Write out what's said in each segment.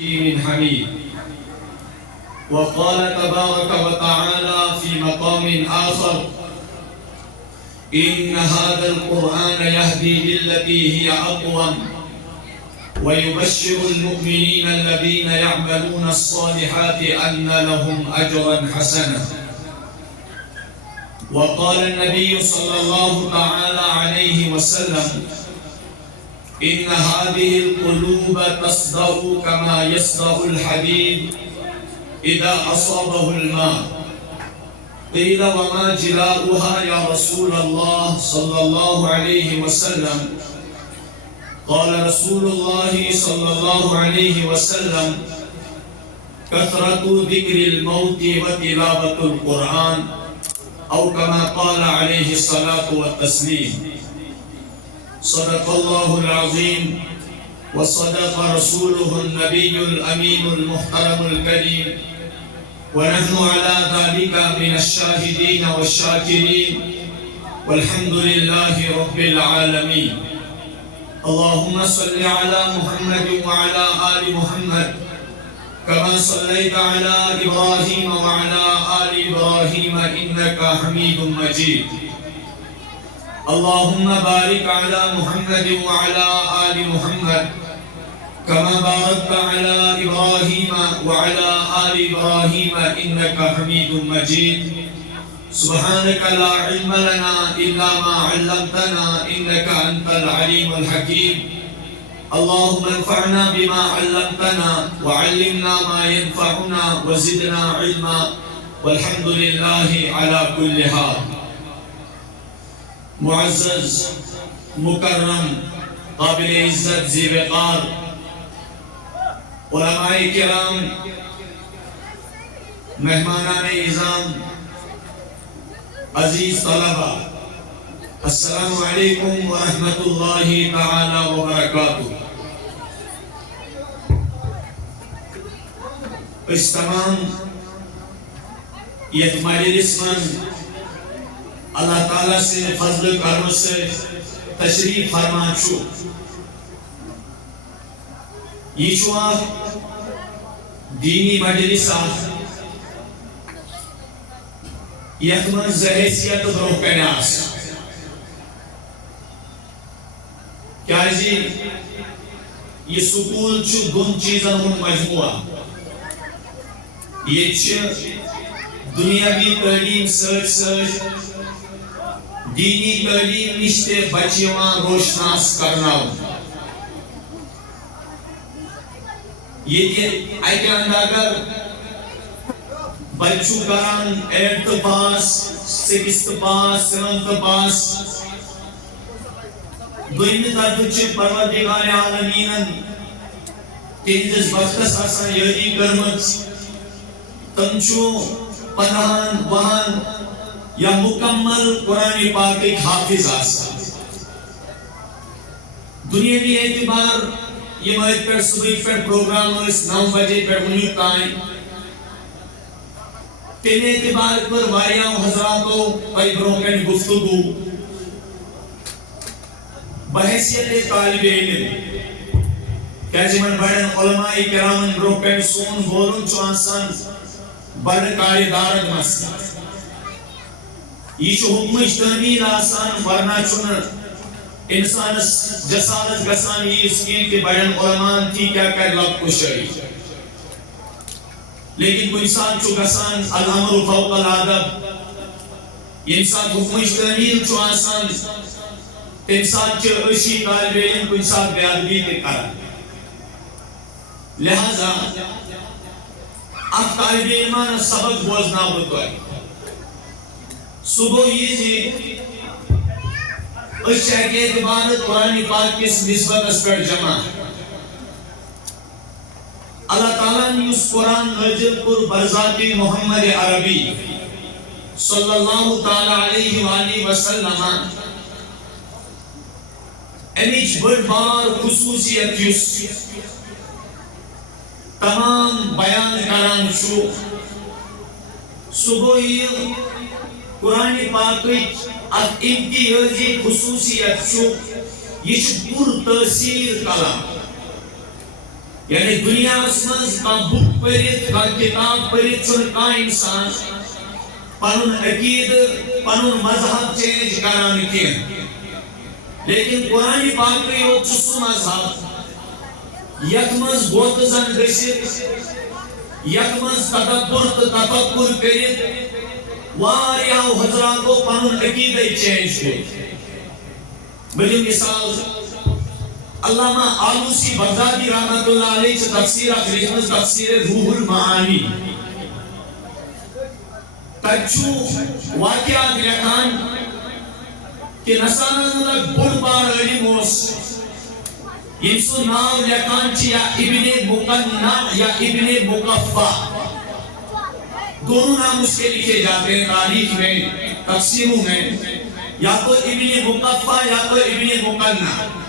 من حميد. وقال تبارك وتعالى في مقام آخر: إن هذا القرآن يهدي للتي هي أقوم ويبشر المؤمنين الذين يعملون الصالحات أن لهم أجرا حسنا. وقال النبي صلى الله تعالى عليه وسلم: إن هذه القلوب تصدأ كما يصدأ الحديد إذا أصابه الماء. قيل: وما جلاؤها يا رسول الله صلى الله عليه وسلم؟ قال رسول الله صلى الله عليه وسلم: كثرة ذكر الموت وتلاوة القرآن، أو كما قال عليه الصلاة والتسليم. صدق الله العظيم وصدق رسوله النبي الأمين المحترم الكريم، ونحن على ذلك من الشاهدين والشاكرين، والحمد لله رب العالمين. اللهم صل على محمد وعلى آل محمد كما صليت على إبراهيم وعلى آل إبراهيم إنك حميد مجيد. اللهم بارك على محمد وعلى آل محمد كما باركت على إبراهيم وعلى آل إبراهيم إنك حميد مجيد. سبحانك لا علم لنا إلا ما علمتنا إنك أنت العليم الحكيم. اللهم انفعنا بما علمتنا وعلمنا ما ينفعنا وزدنا علما، والحمد لله على كل حال. معزز مکرم قابل عزت ذی وقار علماء کرام، مہمانان اعظام، عزیز طلبہ، السلام علیکم ورحمۃ اللہ تعالی وبرکاتہ. اس تمام یہ مجلس من اللہ تعالیٰ سے فضل کرم سے تشریف فرما چھو. یہ چھو دینی مجلس یتمن زہیسیت بروکن آس. کیا جی یہ سکول چھو دون چیزن ہن مجموعہ. یہ چھو دنیاوی تعلیم سچ سچ دینی تعلیم نشتے بچیوان روشناس کرنا. یہ ایک انداگر بچو کران 8th پاس 6th پاس 7th پاس دویمی طرف چھے پروردگار عالمینن تینجز وقتس آسان یادی کرمت تم چھو پناہن وہن یا مکمل قرآن پاک ایک حافظ آسا. دنیاوی اعتبار یہ مہد پر صبح پر پروگرام اس 9 بجے پر انیت تائیں. تین اعتبار پر واریاں حضراتوں پائی بروکن گفتگو بحیثیت طالب علم کیسے من بڑن علماء کرامن بروکن سون بولن چوانسان بڑ کاریدارد مسئلہ. یہ چھو حکم اجتنامین آسان ورنہ چون انسان جسالت گسان یہ اس کی کہ بڑن علمان تھی کیا کر لب کو شریف. لیکن کوئی انسان چو گسان الامر فوق العادب یہ انسان حکم اجتنامین چو آسان انسان چو اشی طالب علم کوئی انسان بیادبی کے کرا. لہذا اب طالب علمان سبق بوزنا ہوتا ہے. صبح یہ جی اس شہر کے اعتبار قرآن پاک کس نسبت اس پر جمع ہے. اللہ تعالیٰ نے اس قرآن نازل پر برذات محمد عربی صلی اللہ تعالیٰ علیہ وآلہ وسلم امیچ بڑھ بار خصوصیت یس تمام بیان کران شو. صبح یہ قرآن پاک ات امتیازی خصوصیت شو یہ پور تاثیر کلام. یعنی دنیا اسمنز کا بک پڑھت کا کتاب پڑھت چھن کا انسان پنن عقید پنن مذہب چینج کران کی لیکن قرآن پاک میں وہ سو مذہب یکمز گوت زن گشت یکمز تدبر تفکر کرت واریاو حضراتو پنن عقید چینج کو بجن مثال علامہ آلوسی بغدادی رحمت اللہ علیہ سے تفسیر اخریجمز تفسیر روح المعانی تجھو واقعات لکھان کہ نسانہ لگ بڑھ بار علم ہوس انسو ناو لکھان چی یا ابن مقنع یا ابن مقفع دونوں نام اس کے لکھے جاتے ہیں تاریخ میں تفسیروں میں یا تو ابن مقفع یا تو ابن مقنع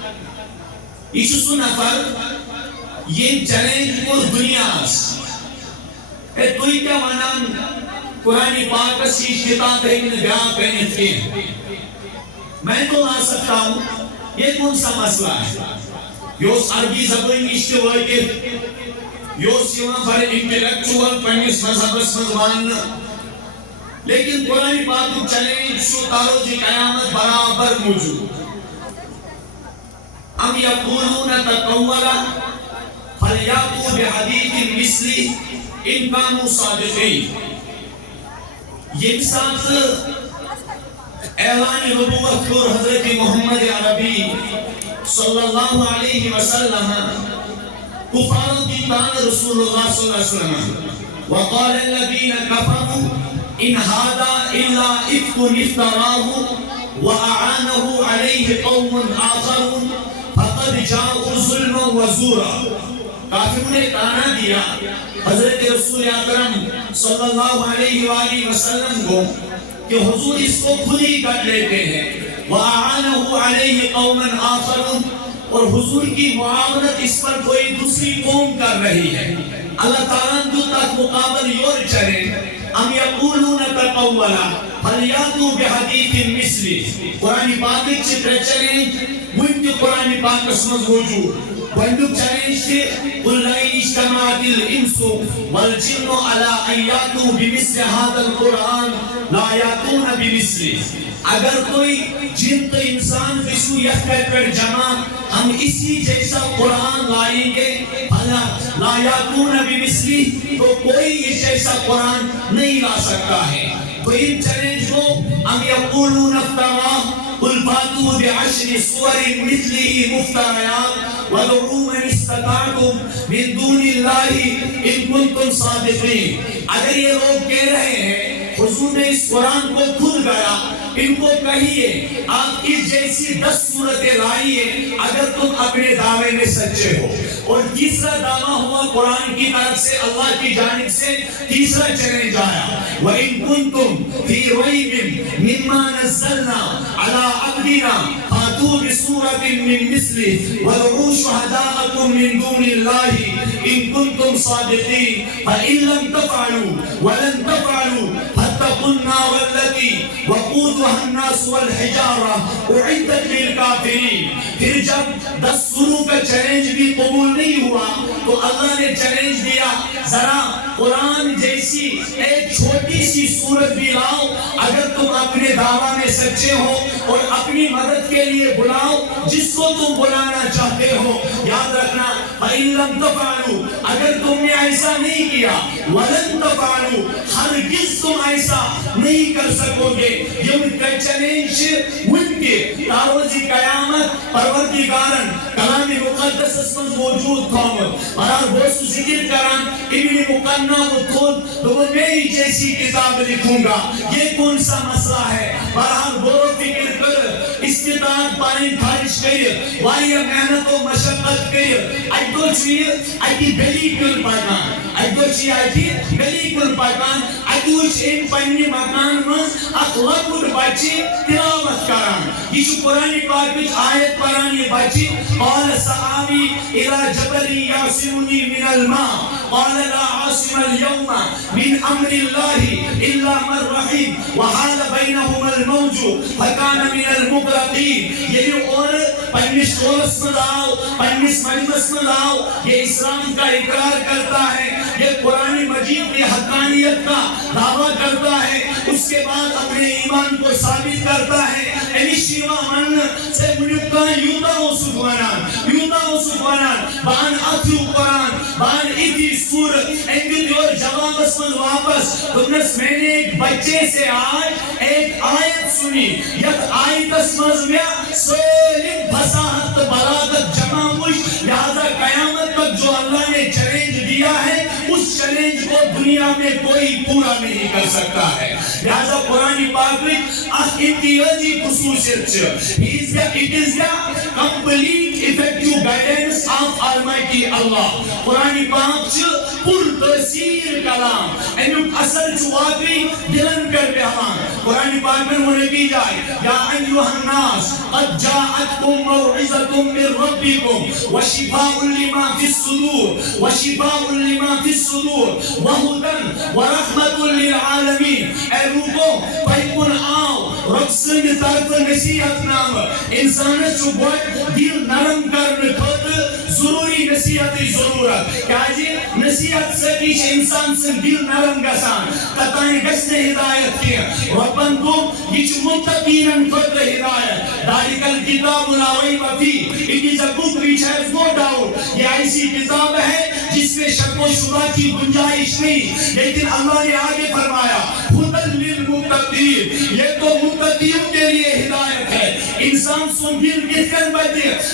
ایشو نفر یہ چیلنج کو دنیا اے توی کیا ونان قرآن پاک سی کتاب ہے ان بیان کرنے کے میں تو آ سکتا ہوں یہ کون سا مسئلہ ہے یوس عربی زبان اشتے ہوئے کہ یوس یوان بھر انٹلیکچوال پنیس مذہب اسمزوان لیکن قرآن پاک چیلنج شو تارو جی قیامت برابر موجود ام یقولون تقولا فلیاتو بحدیث مثلی ان کانوا صادقین یہ ساتھ اعلان نبوت کو حضرت محمد عربی صلی اللہ علیہ وسلم کفار دیدان رسول اللہ صلی اللہ علیہ وسلم وقال الذین کفروا ان هذا الا افک افتراه واعانه علیہ قوم آخرون فقد جاءوا ظلما وزورا کافروں نے تانا دیا حضرت رسول اکرم صلی اللہ علیہ وآلہ وسلم کو کہ حضور اس کو خود ہی کر لیتے ہیں وَأَعَانَهُ عَلَيْهِ قَوْمًا آخَرٌ اور حضور کی معاونت اس پر کوئی دوسری قوم کر رہی ہے اللہ تعالیٰ دو تک مقابل یور چلے ام یقولون تقولا فلیاتو بحدیث مثلی قرآن پاک چتر چلیں منت قرآن پاک اسمز موجود وَإِنْدُكْ چَلَيْشِ قُلْ لَئِنِ اجْتَمَعَتِ الْإِنسُ وَالْجِنُّ عَلَىٰ أَنْ يَأْتُوا بِمِثْلِ هَذَا الْقُرْآنِ لَا يَأْتُونَ بِمِثْلِهِ اگر کوئی جن تو انسان کسو یکر پر جمع ہم اسی جیسا قرآن لائیں گے لا یاتون بمثلی تو کوئی اس جیسا قرآن نہیں لا سکتا ہے تو ان چیلنج کو ہم یقولون افترا قل فاتوا بعشر سور مثله مفتریات وَدُعُوا مَنِ اسْتَطَعْتُمْ مِن دُونِ اللَّهِ إِن كُنتُمْ صَادِقِينَ اگر یہ لوگ کہہ رہے ہیں حضور نے اس قرآن کو خود گیا ان کو کہیے آپ اس جیسی 10 صورتیں لائیے اگر تم اپنے دعوے میں سچے ہو اور تیسرا دعویٰ ہوا قرآن کی طرف سے اللہ کی جانب سے تیسرا چیلنج آیا وَإِن كُنتُمْ فِي رَيْبٍ مِّمَّا نَزَّلْنَا عَلَىٰ عَبْدِنَا فَأْتُوا بِسُورَةٍ مِّن مِّثْلِهِ وَادْعُوا شُهَدَاءَكُم مِّن دُونِ اللَّهِ إِن كُنتُمْ صَادِقِينَ فَإِن لَّمْ تَفْعَلُوا وَلَن تَفْعَلُوا فَاتَّقُوا النَّارَ الَّتِي وَقُودُهَا النَّاسُ وَالْحِجَارَةُ أُعِدَّتْ لِلْكَافِرِينَ پھر جب 10 سوروں کا چیلنج بھی قبول نہیں ہوا تو اللہ نے چیلنج دیا ذرا قرآن جیسی ایک چھوٹی سی سورت بھی لاؤ اگر تم اپنے دعویٰ میں سچے ہو اور اپنی مدد کے لیے بلاؤ جس کو تم بلانا چاہتے ہو یاد رکھنا فَإِن لَمْ تَفْعَلُوا اگر تم نے ایسا نہیں کیا وَلَن تَفْعَلُوا ہرگز تم ایسا نہیں کر سکو گے یہ ان کا چیلنج ان کے تاروزی قیامت پروردگارن کلام مقدس اسمز موجود قوم برار بوسو ذکر کران ابن مقنع کو خود تو وہ میری جیسی کتاب لکھوں گا یہ کون سا مسئلہ ہے برار بورو فکر کر استطاعت پائیں خارج کر واریا محنت و مشقت کر ایڈو چوئی ایڈی بلی کل پاکان ایڈو چوئی ایڈی بلی کل پاکان ایڈو چوئی پائنی مکان مز اخلاق اور بچی تلاوت کران یہ جو قرآن پاک کچھ آیت پرانی بچی قال سآوی الى جبل یعصمنی من الماء قال لا عاصم اليوم من امر الله الا من رحم وحال بينهما الموج فكان من المغرقين. یعنی اور پنس دولس میں لاؤ، پنس مجلس میں لاؤ، یہ اسلام کا اقرار کرتا ہے، یہ قرآن مجید کی حقانیت کا دعویٰ کرتا ہے، اس کے بعد اپنے ایمان کو ثابت کرتا ہے. انشیوا من سے منکان یودا و سبحانان بان اتھو قرآن بان ایتی سور انگل اور جواب اسمن واپس تمنس میں نے ایک بچے سے آج ایک آیت سنی، یک آیت اسمز میں سولم فساحت بلاغت جمع ہوئی. لہذا قیامت تک جو اللہ نے چیلنج دیا ہے اس چیلنج کو دنیا میں کوئی پورا نہیں کر سکتا ہے. لہذا قرآن پاک میں امتیازی خصوصیت it is the complete effective guidance of Almighty Allah. قرآن پاک پر تاثیر کلام امیک اثر واقعی دلن کر بیان. قرآن پاک میں منگی جائے یا ایھا الناس قد جاءتکم موعظۃ من ربکم وشفاء لما فی الصدور وہدی ورحمۃ للعالمین. اے لوگوں پیغام آو رب سٕنٛدِ طرفہٕ نصیحت نام انسان چھُ گۄڈٕ دل نرم کرنہٕ خٲطرٕ ضروری نصیحتٕچ ضروٗرت. کیازِ نصیحت سۭتی چھِ انسان سُنٛد دل نرم گژھان، توٚتانۍ گژھِ نہٕ ہدایت کینٛہہ. رۄبن دوٚپ یہِ چھُ مُتقیٖنن خٲطرٕ ہدایت. ذالِکَ الکتاب لا ریب فیہ، it is a book which has no doubt. یہ ایسی کتاب ہے جس میں شک و شبہ کی گنجائش نہیں. لیکن اللہ نے آگے فرمایا ھدی للمتقین، یہ تو متقیوں کے لیے ہدایت ہے. انسان سن دل کِتھ کٔنۍ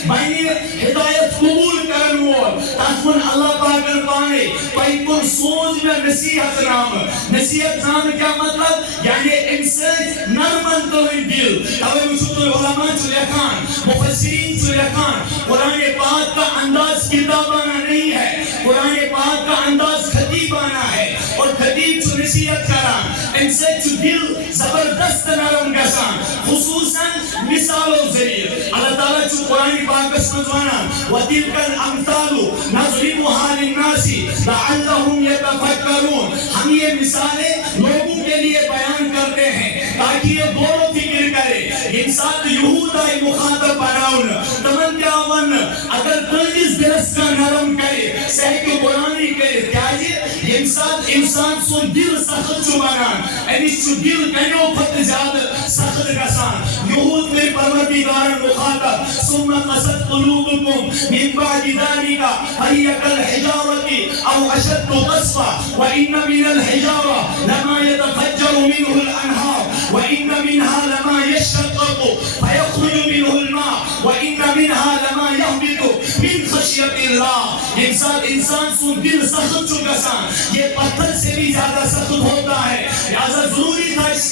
بنہِ ہدایت قبول کرن وول. تتھ ووٚن اللہ پاکن پانے تۄہہِ کوٚر سوز مےٚ نصیحت نامہٕ. نصیحت نامہٕ کیٛاہ مطلب؟ یعنی امہِ سۭتۍ نرمن تُہنٛدۍ دل. توے وٕچھِو تُہۍ علما چھُ لیکھان، مفسرین چھُ لیکھان قرآن پاک کا انداز کتابانہ نہیں ہے، قرآن پاک کا انداز خطیبانہ ہے. اور خطیب چھُ نصیحت کران، امہِ سۭتۍ چھُ دل زبردست نرم گژھان، خصوصاً مثالو ذریعہ. اللہ تعالیٰ چھُ قرآن پاکس منٛز ونان وَتِلْكَ الْأَمْثَالُ نَضْرِبُهَا لِلنَّاسِ لَعَلَّهُمْ يَتَفَكَّرُونَ. ہم یہ مثالیں لوگوں کے لیے بیان کرتے ہیں تاکہ یہ غور و فکر کرے. ییٚمہِ ساتہٕ یہود آیہِ مخاطب بناونہٕ تمن کیٛاہ وَنہٕ؟ اگر تُہنٛدِس دلس کانٛہہ نرم کرِ سُہ ہیٚکہِ قرآنٕے کٔرِتھ. کیٛازِ ییٚمہِ ساتہٕ انسان سُنٛد دل سخت چھُ بنان أمِس چھُ دل کنیو کھۄتہٕ زیادٕ سخت گژھان. یہود کٔرۍ پروردگارن مخاطب ثم قست قلوبكم من بعد ذلك فهي كالحجارة أو أشد قسوة وإن من الحجارة لما يتفجر منه الأنهار وإن منها لما يشقق فيخرج منه الماء وإن منها لما يهبط من خشية الله. انسان سن دل سخت چھُ گژھان، یہ پتھر سے بھی زیادہ سخت ہوتا ہے. لہذا ضروری تھا اس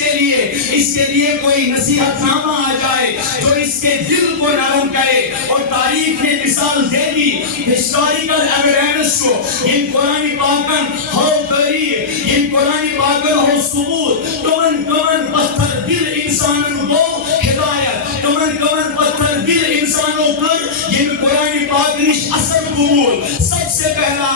کے لیے کوئی نصیحت نامہ آ جائے جو اس کے دل کو نرم کرے. اور تاریخ نے مثال دے دی، ہسٹوریکل ایویڈنس کو. ان قرآن پاکن ہو تاریخ، ان قرآن پاکن ہو ثبوت. کمن پتھر دل انسانن کو ہدایت، کمن پتھر دل انسانوں پر یہ قرآن پاک نش اثر قبول. سب سے پہلا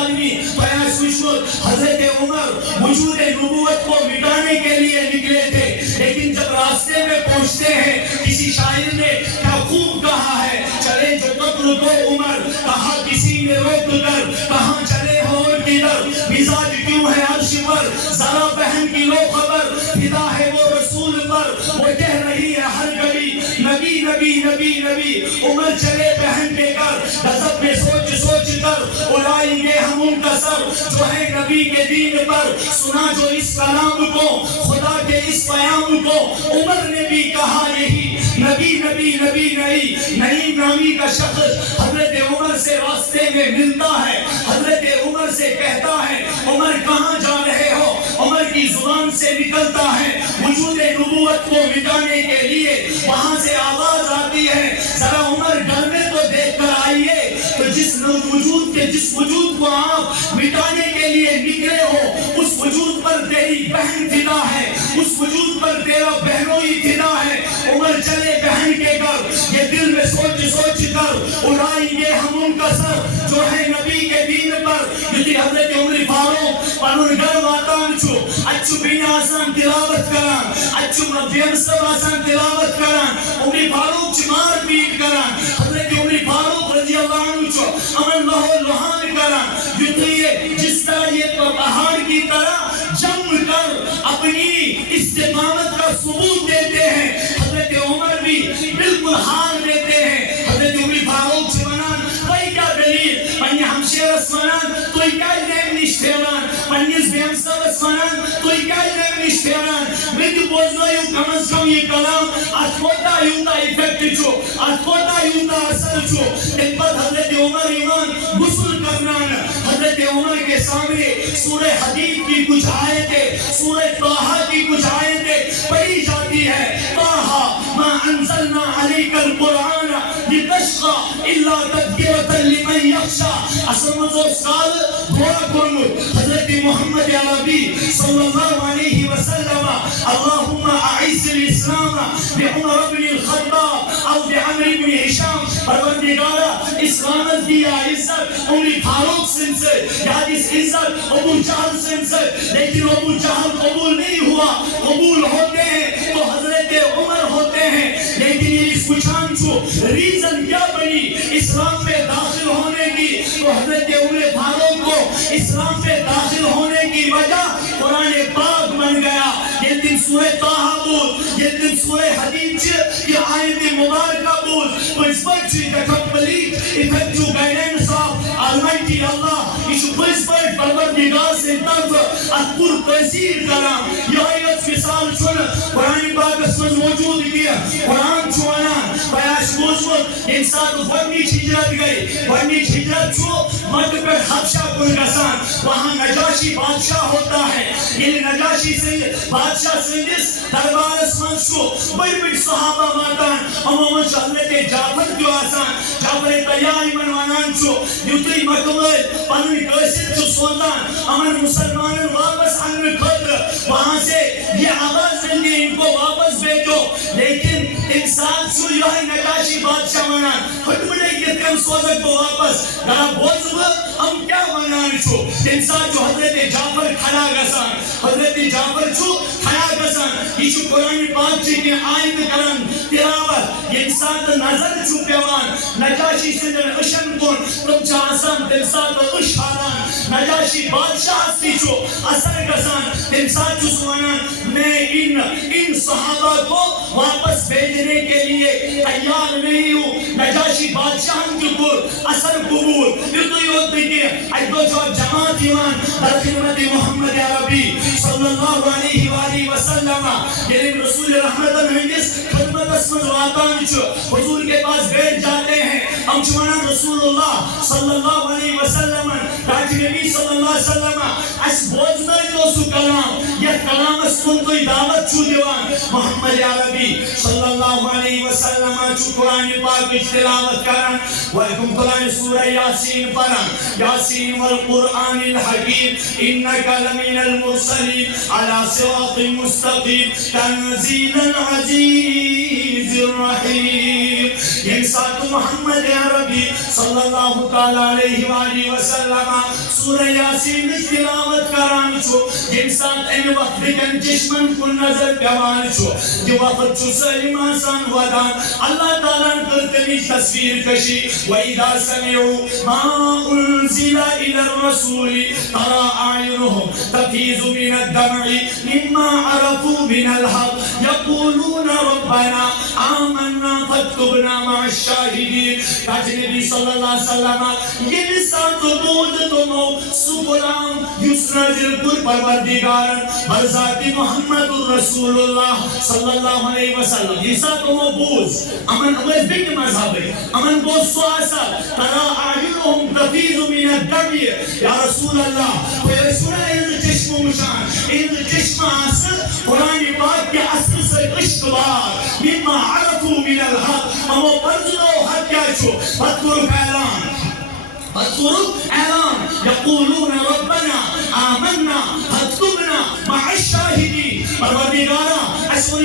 آدمی بیاس وشور حضرت عمر وجود نبوت کو مٹانے کے لیے نکلے تھے. لیکن جب راستے میں پہنچتے ہیں کسی شاعر نے کیا خوب کہا ہے، چلے جو قبر کو عمر، کہا کسی نے روک کر، کہاں چلے ہو اور کدھر، مزاج کیوں ہے عرش پر، ذرا بہن کی لو خبر، فدا ہے وہ رسول پر، وہ کہہ رہی ہے ہر گھڑی نبی نبی نبی نبی. عمر چلے بہن کے گھر، غضب میں سوچ کر اڑائیں گے ہم ان کا سر جو ہے نبی کے دین پر. سنا جو اس کلام کو، خدا کے اس پیام کو. عمر نے بھی کہا یہی نبی نعیم نامی کا شخص حضرت عمر سے راستے میں ملتا ہے. حضرت عمر سے کہتا ہے عمر کہاں جا رہے ہو؟ عمر کی زبان سے نکلتا ہے وجود نبوت کو مٹانے کے لیے. وہاں سے آواز آتی ہے ذرا عمر گھر میں تو دیکھ کر آئیے. تو جس وجود کو آپ مٹانے کے لیے نکلے ہو اس وجود پر تیری بہن فدا ہے، اس وجود پر تیرا بہنوئی فدا ہے. عمر چلے بہن کے گھر، یہ دل میں سوچ کر اڑائیں گے ہم ان کا سر جو ہے نبی کے دین پنن گھر واتان چھو اچھو بین آسان تلاوت کران اچھو مبیم سب آسان تلاوت کران عمر فاروق چھ مار پیٹ کران حضرت عمر فاروق رضی اللہ عنہ چھو امن لہو لہان کران جس طرح یہ پہاڑ کی طرح جم کر اپنی استقامت کا ثبوت دیتے ہیں حضرت عمر بھی بالکل ہار دیتے ہیں حضرت عمر فاروق چھ ونان کوئی کیا دلیل پنی ہمشیرس ونان توی کئی نیم نشتیران پنیس بیمسرس ونان توی کئی نیم نشتیران میری بوزنائیو کم از کم یہ کلام اتھوٹا یوتا ایفیکٹ چھو اتھوٹا یوتا اثر چھو ایک بعد حضرت عمر ایمان غسل کرنان حضرت عمر کے سامنے سورہ حدید کی کچھ آیتیں سورہ طٰہٰ کی کچھ آیتیں پڑھی جاتی ہے طٰہٰ ما انزلنا علیک القرآن لتشقى الا تذکرة لمن یخشى اصل مزو سال دعا کرمت حضرت محمد عربی صلی اللہ علیہ وسلم اللہم اعز الاسلام بعمر بن الخطاب او بعمر بن ہشام پروردگارا اسلام دیا عزت عمر فاروق سن سے یاد اس عزت ابو جہل سن سے لیکن ابو جہل قبول نہیں ہوا قبول ہوتے ہیں تو حضرت عمر ہوتے ہیں لیکن یہ اس پچھان چھو ریزن کیا بنی اسلام پہ داخل ہونے کی تو حضرت عمر فاروق کو اسلام پہ داخل ہونے کی وجہ قرآن پاک بن گیا یہ دن سورہ طٰہٰ بود یہ دن سورہ حدید چھ یہ آیت مبارکہ بود تو اس پر چھوئی کا complete effective guidance of Almighty Allah یہ پس پر پروردگار سے طرف اتپور تحصیل کرام یہ آیت مثال چھوڑ قرآن پاک اس میں موجود کیا قرآن چھوانا بیاش موجود انسان ورنیچ ہجرت گئی ورنیچ ہجرت چھو مکہ پر حبشہ کن گسان وہاں نجاشی بادشاہ ہوتا ہے یہ نجاشی سے بادشاہ سنجس دربار اسمان چھو بڑی بڑی صحابہ ماتان امام حضرت جعفر جو آسان جعفر تیائی منوانان چھو یوتی مکمل پنوی قیسد چھو سوندان امن مسلمانن واپس انوی خطر وہاں سے یہ آواز ملتی ان کو واپس بھیجو لیکن انسان چھو یہ نجاشی بادشاہ منان خطبڑے کے کم سوزت کو واپس گرہ بوزب ہم کیا منان چھو انسان جو حضرت جعفر کھڑا گسان حضرت جعفر چھو کھڑا گسان یہ چھو قرآن پاک چھے کہ آئیت کرن تلاوت یہ انسان تا نظر چھو پیوان نجاشی سے در اشن کن تم چاہسان تنسان تا اش حالان نجاشی بادشاہ ہستی چھو اثر گسان تنسان چھو سوانان میں ان صحابہ کو واپس بھیجنے کے لیے تیار نہیں ہوں نجاشی بادشاہ کے پر اثر قبول یہ تو یہ ہوتی کہ ایدو جو جماعت ایمان در خدمت محمد عربی صلی اللہ علیہ وآلہ وسلم یعنی رسول رحمت الحدیث خدمت اسمد واتان چھو حضور کے پاس بیٹھ جاتے ہیں ہم چوانا رسول اللہ صلی اللہ علیہ وسلم تاج نبی صلی اللہ علیہ وسلم اس بوزنائی تو سو کلام یا کلام اس کن کوئی دعوت چھو دیوان محمد عربی صلی اللہ علیہ وسلم چھو قرآن پاک اجتلاوت کرن وَلَكُمْ قرآن سورہ یاسین پرن یاسین والقرآن الحکیم انکا لمن المرسلین علی صراط مستقیم تنزیل العزیز الرحیم یہ ساتھ محمد عربی صلی اللہ تعالیٰ علیہ وآلہ وسلم سورہ یاسین اجتلاوت کرن چھو یہ ساتھ ان وقت بکن چشمن کو نظر پیوان چھو یہ وقت چھو سلیم آسان ودان اللہ تعالیٰ کرتنی تصویر کشی وَإِذَا سَمِعُوا مَا أُنزِلَ إِلَى الرَّسُولِ تَرَى أَعْيُنُهُمْ تَفِيضُ مِنَ الدَّمْعِ مِمَّا عَرَفُوا مِنَ الْحَقِّ يَقُولُونَ رَبَّنَا آمَنَّا فَاكْتُبْنَا مَعَ الشَّاهِدِينَ تاج نبی صلی اللہ علیہ وسلم یہ لسان تو بود تمو سکرام یسنازل پر پروردگارن برزاتی محمد الرسول اللہ صلی اللہ علیہ وسلم یہ ساتھ تمو بوز امن اوز بگ مذہب ہے امن بوز سواسا ترا آئینہم تفیض من الدم یا رسول اللہ کوئی سنا ان چشم مشان ان چشم آسر قرآن پاک کے اصل سے اشتبار مما عرفو من الحق امو پرزنو حق کیا چھو فاتور اعلان یقولون ربنا آمنا فاكتبنا مع الشاهدين پروردگارا اسون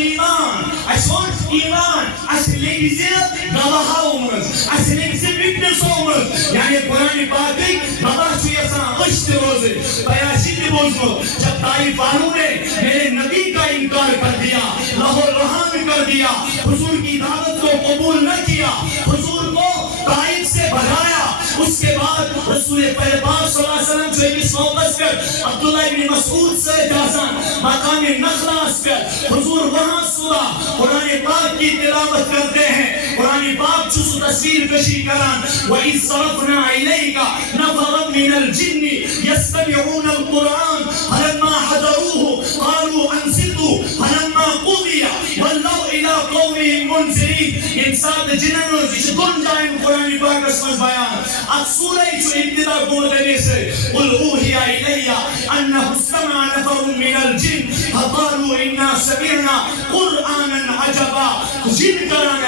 ایمان اسلیگزی گواہ اومز اسلیگزی ویٹنس اومز یعنی قرآن پاکی گواہ چو یسان اشت روزے بیاشی دی جب طائف والوں نے میرے نبی کا انکار کر دیا، لہو رہان کر دیا، حضور کی دعوت کو قبول نہ کیا، حضور کو طائف سے بھگایا، اس کے بعد رسول پاک صلی اللہ علیہ وسلم جو ایک موقع پر عبداللہ ابن مسعود سے جاسان مقام نخلاص پر حضور وہاں صبح قرآن پاک کی تلاوت کرتے ہیں، قرآن پاک چوسو تصویر کشی کران وَإِذْ صَرَفْنَا إِلَيْكَ نَفَرًا مِنَ الْجِنِّ يَسْتَمِعُونَ الْقُرْآنَ فَلَمَّا حَضَرُوهُ قَالُوا أَنصِتُوا فَلَمَّا قُضِيَ وَلَّوْا إِلَىٰ قَوْمِهِمْ مُنذِرِينَ انسان جنہوں نے دن جائیں قرآن پاک اسمز بیان اب سورہ جو ابتدا گوردنے سے قُلْ أُوحِيَ إِلَيَّ أَنَّهُ اسْتَمَعَ نَفَرٌ مِنَ الْجِنِّ فَقَالُوا إِنَّا سَمِعْنَا قُرْآنًا عَجَبًا جن کران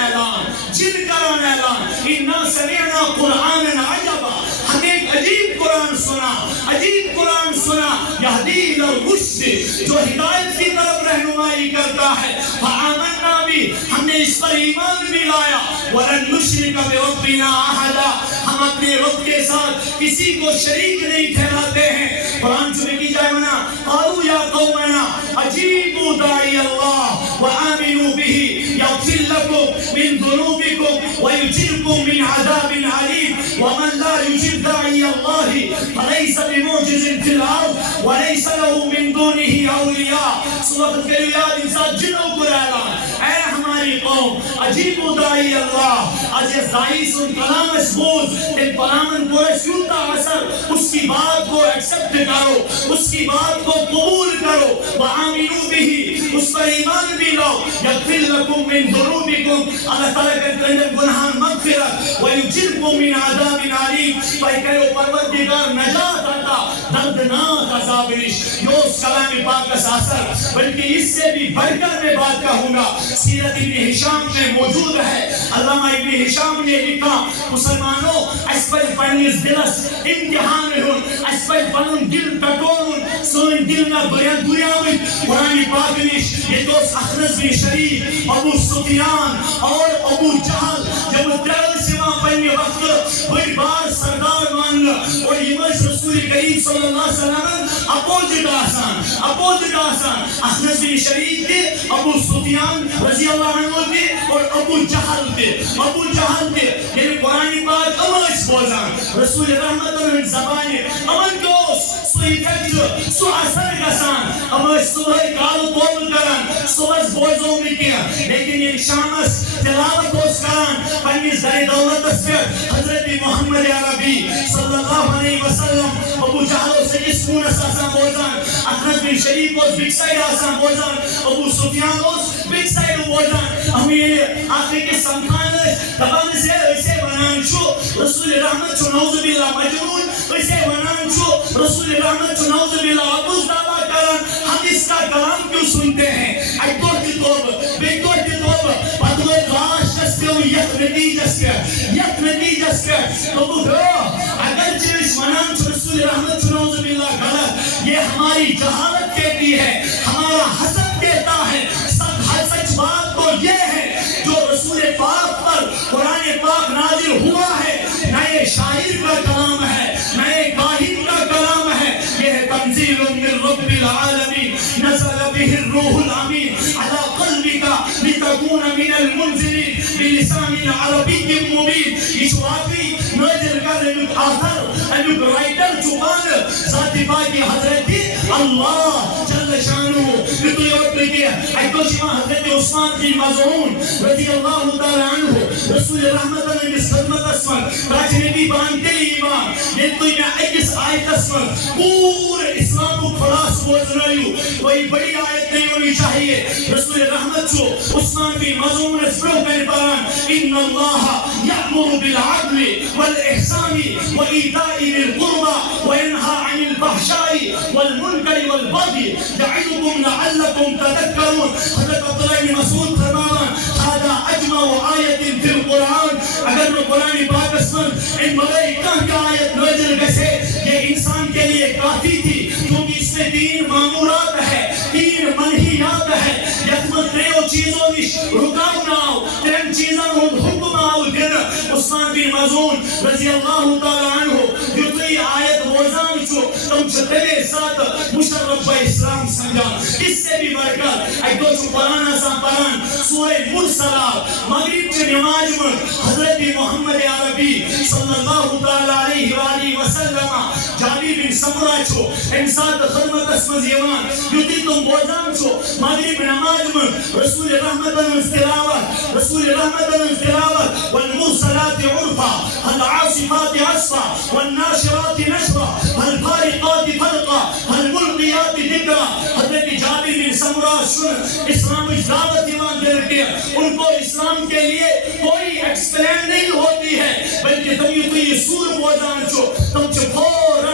اعلان اِنَّا سَمِعْنَا قُرْآنًا عَجَبًا ہم ایک عجیب قرآن سنا یہدی الی الرشد جو ہدایت کی طرف رہنمائی کرتا ہے فآمنا بھی ہم نے اس پر ایمان بھی لایا وَلَن نُشْرِكَ بِرَبِّنَا أَحَدًا ہم اپنے رب کے ساتھ کسی کو شریک نہیں ٹھہراتے ہیں۔ قرآن چنے کی جائے منا قالوا یا قومنا اجیبوا داعی اللہ وآمنوا به یغفر لکم من ذنوبکم ویجرکم من عذاب علیم ومن لا يجب داعی اللہ فلیس بمعجز فی الارض وليس له من دونه اولیاء۔ سورۃ الفیلیات انسان جنوں کو اعلان اے ہماری قوم اجیبوا داعی اللہ از داعی سن کلام اسبوز ان کلامن کو رسیوتا اثر اس کی بات کو ایکسپٹ کرو، اس کی بات کو قبول کرو وآمنوا به اس پر ایمان بھی لاؤ یغفر لکم من ذنوبکم اللہ تعالیٰ کے گناہان مغفرت ویجرکم من عذاب علیم کہ پروردگار نجات عطا دردناک عذاب نش یہ اس کلام پاک کا اثر بلکہ اس سے بھی بڑھ کر میں بات کہوں گا سیرت ابن ہشام میں موجود ہے۔ علامہ ابن ہشام نے لکھا مسلمانوں اس پر پنس دلس امتحان اس پر پنن دل ٹٹون سون دل میں گریامت قرآن پاک نش یہ دوست اخنس بن شریف ابو سفیان اور ابو جہل جب تیرہ سوا پہنے وقت بڑی بار سردار مان اور یہ رسول کریم صلی اللہ علیہ وسلم اپوزٹ آسان اخنس بن شریف تھے، ابو سفیان رضی اللہ عنہ تھے اور ابو جہل تھے یعنی قرآن پاک امس بوزان رسول رحمت اللہ زبان امن دوست سو افیکٹ سو اثر گسان امس صبح کالو بول کران صبح بوزوں میں کیا لیکن یہ شامس تلاوت ہوس کران پنیس در دولت اسفر حضرت محمد عربی صلی اللہ علیہ وسلم ابو جہلوں سے اس مون اساسا بوزان اخنس بن شریف اس بگ سائڈ آسان بوزان ابو سفیان اس بگ سائڈ بوزان ہمیں آخر کے سمکان دبان سے اسے ونان شو رسول رحمت چو نوز باللہ مجنون اسے ونان شو رسول رحمت چو نوز باللہ ابوز دعویٰ کران ہم اس کا کلام کیوں سنتے ہیں ایتور کی توب بیتور کی توب پدوے دعاش جستے ہو یک نتیجس کر ابو دو اگر چیز ونان چو رسول رحمت چو نوز باللہ غلط یہ ہماری جہالت کہتی ہے ہمارا حسد کہتا ہے سچ بات تو یہ ہے جو رسول پاک پر قرآن پاک نازل ہوا ہے نئے شاعر کا کلام ہے نئے کاہن کا کلام ہے یہ تنزیل من رب العالمین نزل به الروح الامین على قلبك لتكون من المنزلین بلسان عربی مبین یہ شعابی نازل کرنے آخر انہوں رائٹر چوبان ذاتی پاکی حضرت اللہ جل شانہ بطوی وقت لکھے ایتو شما حضرت عثمان بن مظعون رضی اللہ تعالی عنہ رسول رحمت اللہ نے صدمت اسمر راج نبی بانتے ایمان یہ تو میں ایکس آیت اسمر پور اسلام کو خلاص بوز رہی ہوں کوئی بڑی آیت نہیں ہونی چاہیے رسول رحمت جو عثمان بن مظعون اسپرو کر پران ان اللہ یأمر بالعدل والاحسان وإیتاء ذی القربى وینہا عن الفحشاء والمنکر والبغی یعظکم لعلکم تذکرون حضرت عبداللہ بن مسعود فرماوان هذا اجمع آیت فی القرآن اگر میں قرآن پاک اسمن ان بڑے کا آیت نازل گسے یہ انسان کے لیے کافی تھی کیونکہ اس میں تین معمولات ہے تین منہیات ہے یکمت تریو چیزوں نش رکاو ناو تین چیزاں حکم آو دن عثمان بن مظعون رضی اللہ تعالی عنہ جو تی آیت وزان چو تم تمے ساتھ مشرف اسلام سمجھا اس سے بھی بڑھ کر ایک دو قرآن آسان پران سورہ مرسلات مغرب کی نماز میں حضرت محمد عربی صلی اللہ علیہ وآلہ وسلم جابر بن سمرہ چھو انسان خدمت اسمز یوان یوتی تم بوزان چھو مغرب نماز میں رسول رحمت تلاوت رسول رحمت تلاوت والمرسلات عرفا العاصفات عصفا والناشرات نشرا والفارقات فرقا والملقيات ذكرا حضرت جابر بن سمرہ سن اسلام دعوت ایمان دے رکھے ان کو اسلام کے لیے کوئی ایکسپلین نہیں ہوتی ہے بلکہ تم یہ سور بوزان چھو تم فوراً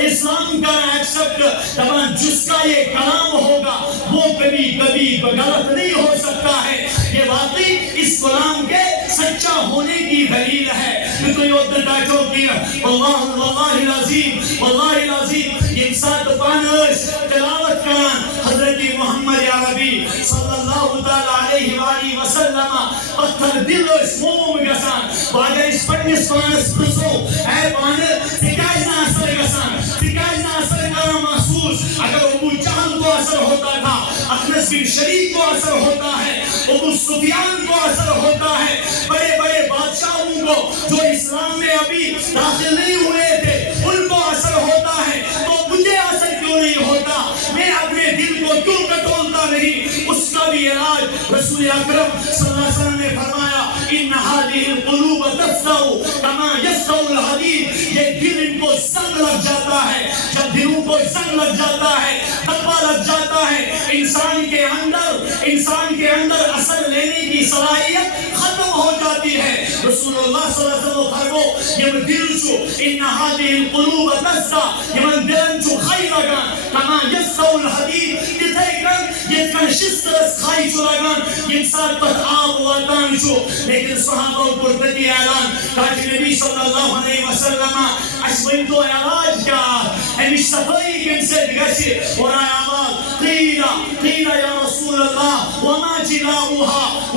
اسلام کا ایکسپٹ تمام جس کا یہ کلام ہوگا وہ کبھی غلط نہیں ہو سکتا ہے یہ واقعی اس کلام کے سچا ہونے کی دلیل ہے تو یہ ادھر بیٹھو کیا واللہ العظیم انسان پانس تلاوت کران حضرت محمد عربی صلی اللہ علیہ وآلہ وسلم پتھر دل اس موم گسان واجہ اس پڑنس پانس پرسو اے پانس تکائزنا اثر گسان تکائزنا اثر کرنا محسوس اگر ابو جہل کو اثر ہوتا تھا اخنس بن شریف کو اثر ہوتا ہے ابو سفیان کو اثر ہوتا ہے بڑے بڑے بادشاہوں کو جو اسلام میں ابھی داخل نہیں ہوئے تھے ان کو اثر ہوتا ہے تو مجھے اثر کیوں نہیں ہوتا میں اپنے دل کو کیوں کٹولتا نہیں اس کا بھی علاج رسول اکرم صلی اللہ علیہ وسلم نے فرمایا ان هذه القلوب تفزع كما يفزع الحديد یہ دل ان کو زنگ لگ جاتا ہے جب دلوں کو زنگ لگ جاتا ہے دبا لگ جاتا ہے انسان کے اندر اثر لینے کی صلاحیت ختم ہو جاتی ہے رسول اللہ صلی اللہ علیہ وسلم فرمو یہ دل چھو ان هذه القلوب تفزع یہ دل چھو خیر لگان كما يفزع الحديد یہ کن شسترس خائی چھو لگان انسان پر آب واتان چھو لیکن صحابہ پر بدی اعلان تاکہ نبی صلی اللہ علیہ وسلم اشوین تو علاج کیا ہمیش صفائی کن سے گسی اور آواز قیل یا رسول اللہ وما جلاؤها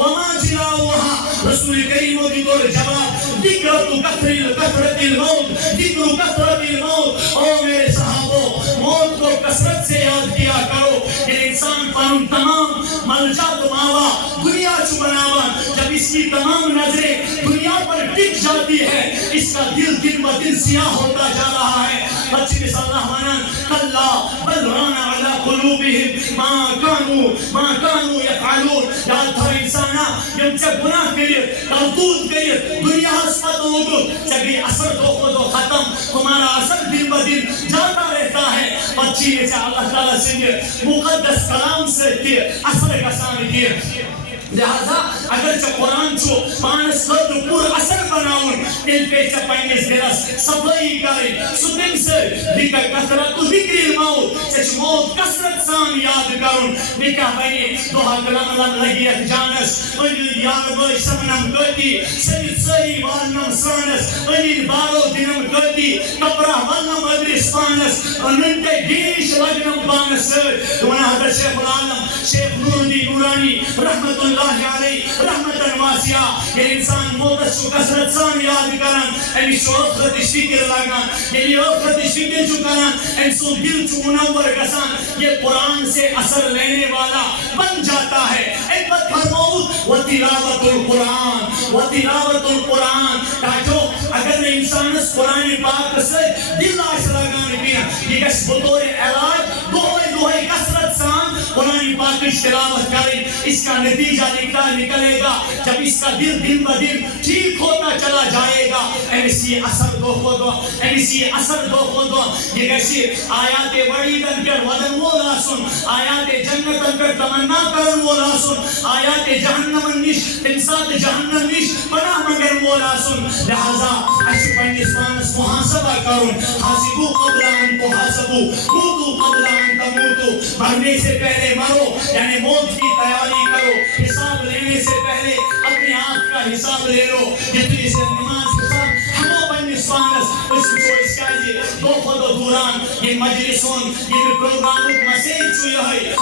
رسول کریم کی دور جواب کثرت الموت او میرے صحابوں موت کو کثرت سے یاد کیا کرو کہ انسان پر تمام ملجات ماوا دنیا چو بناوا جب اس کی تمام نظریں دنیا پر ٹک جاتی ہے اس کا دل دن ب دن سیاہ ہوتا جا رہا ہے بچے کے صلی اللہ علیہ کلا بل ران علی قلوبهم ما كانوا يفعلون یاد تھا انسانا یم چه گناہ کریے کرتوت کریے دنیا ہسپت ہوگو چگی اثر دو ختم تمہارا اثر دن ب دن جاتا رہتا ہے بچی نے چاہ اللہ تعالیٰ سے مقدس کلام سے اثر کسان کیے لہذا اگر چا قرآن چو پانس خط پور اثر بناؤن دل پہ چا پینس دلس صفائی کریں سدن سے لکھا کثرت ذکر الموت چچ موت کثرت سان یاد کرن لکھا بینی دوہا کلام لگیت جانس انیل یار بای سمنم گتی سید سری والنم سانس انیل بارو دنم گتی کپرہ والنم ادرس پانس اننتے دیش لگنم پانس دونا حضرت شیخ العالم شیخ نوردی نورانی رحمت اللہ علیہ رحمت واسعہ یہ انسان موت کو کثرت سان یاد کرن امی شو آخرت فکر لگان یعنی آخرت فکر جو کرن انسو دل چو منور گسان یہ قرآن سے اثر لینے والا بن جاتا ہے ایک بات فرمود وتلاوت القرآن تاکہ اگر انسان اس قرآن پاک سے دل آش لگان کیا یہ کس بطور علاج دوہے کثرت سان قرآن پاک تلاوت کریں اس کا نتیجہ نکلے گا جب اس کا دل دن ب دن ٹھیک ہوتا چلا جائے گا ایسی اثر دو خودو یہ کیسی آیات وعیدن کر ودن مولا سن آیات جنتن کر تمنا کرن مولا سن آیات جہنم نش انسان جہنم نش پناہ مگر مولا سن لہذا اچھ پنجس مانس محاسبہ کرن حاسبو قبل ان تحاسبو موتو قبل ان تموتو مرنے سے پہلے مرو یعنی موت کی تیاری کرو حساب لینے سے پہلے اپنے آپ کا حساب لے لو جتنی سے نماز کے ساتھ ہمو بن نسوانس اس کا دو خود و دوران یہ مجلسون یہ پروگراموں مسیج چوئی ہے